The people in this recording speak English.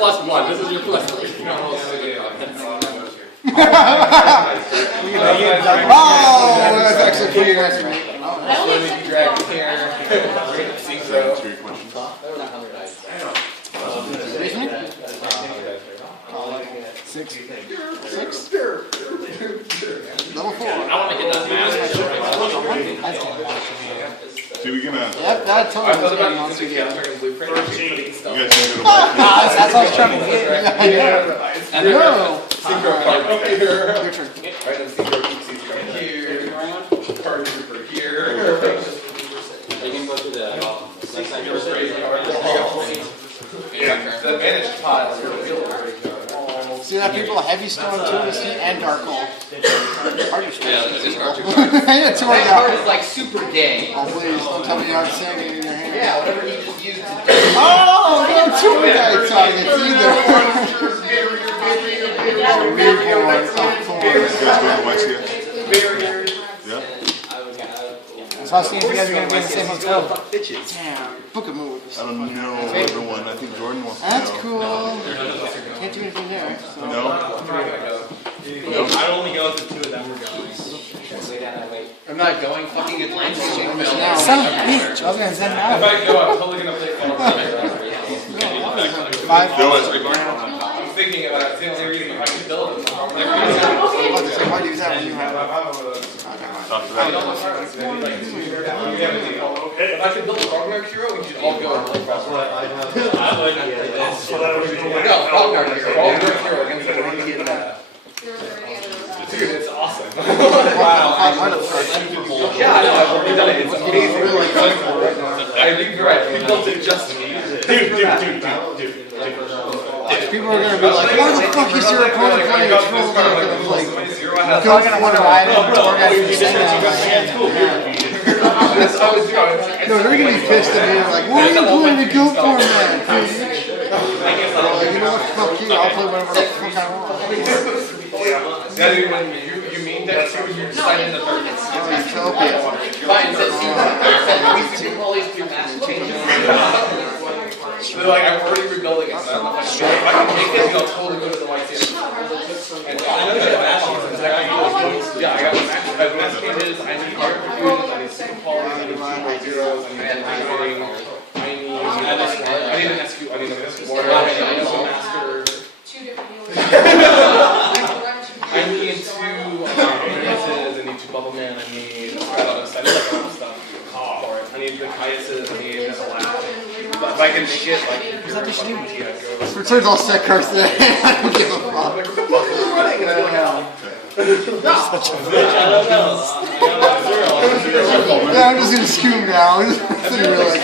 +1. This is your +3. Oh, that's actually pretty nice for me. Dragon here. Six. Level 4. I want to get that mask. So we gonna? Yep, that totally was getting on to you. You guys gonna go to That's what I was trying to get. No. Synchro card here. Your turn. Right, and synchro keeps these right here. Card over here. You can go through the Yeah, the advantage tile. See that people heavy storm, two and dark hole. Yeah, it's just R2 Yeah, two That of card them. is like super gay. Oh please, don't tell me you have Sandy in your hand. Yeah, whatever he just used to do. Oh, no two guy targets either. Weird boy, it's not cool. You guys going to West here? Yeah? So I was seeing if you guys are going to be in the same hotel. Damn, book a move. I don't know everyone. I think Jordan wants to know. That's cool. Can't do anything there. So. No? I only go if the 2 of them are going. I'm not going. Fucking Atlantis. Son of a bitch. I was going to send out. If I go, I'm totally gonna play Fall. Five. Bill, is it I'm thinking about it. It's the only reason I can build it. Why do you do that when you have after that? If I could build a Ragnar hero, we should all go and play Frostbite. No, Ragnar hero. Ragnar hero against the Ragnar. Dude, it's awesome. Wow. Yeah, I know. I've already done it. It's amazing. Really good for right now. I think you're right. We built it just to use it. Dude. People are going to be like, why the fuck is your opponent playing a troll deck? And I'm like, go for one of mine and four guys can send it on my hand. That's always going. No, they're going to be pissed at me. They're like, why are you playing a go for man? Like, you know what? Fuck you. I'll play whatever the fuck I want. Yeah, dude, when you mean that too, you sign in the third. Oh, Utopia. Fine, says we do all these two mass changes. They're like, I'm already rebuilding it, so I don't know if I can make it, I'll totally go to the white team. And I know you have mass changes. Yeah, I got mass changes, I need art fusions, I need super polys, I need 2 zeros, I need lighting, I need an SQ, I need a water, I need a master. I need 2 appearances, I need 2 bubble man, I need a lot of stuff for it. I need the Caiuses, I need a lab. But if I can make it, like, Is that the shit? Returns all set cards today. I don't give a fuck. Yeah, I'm just gonna scoot down. I didn't realize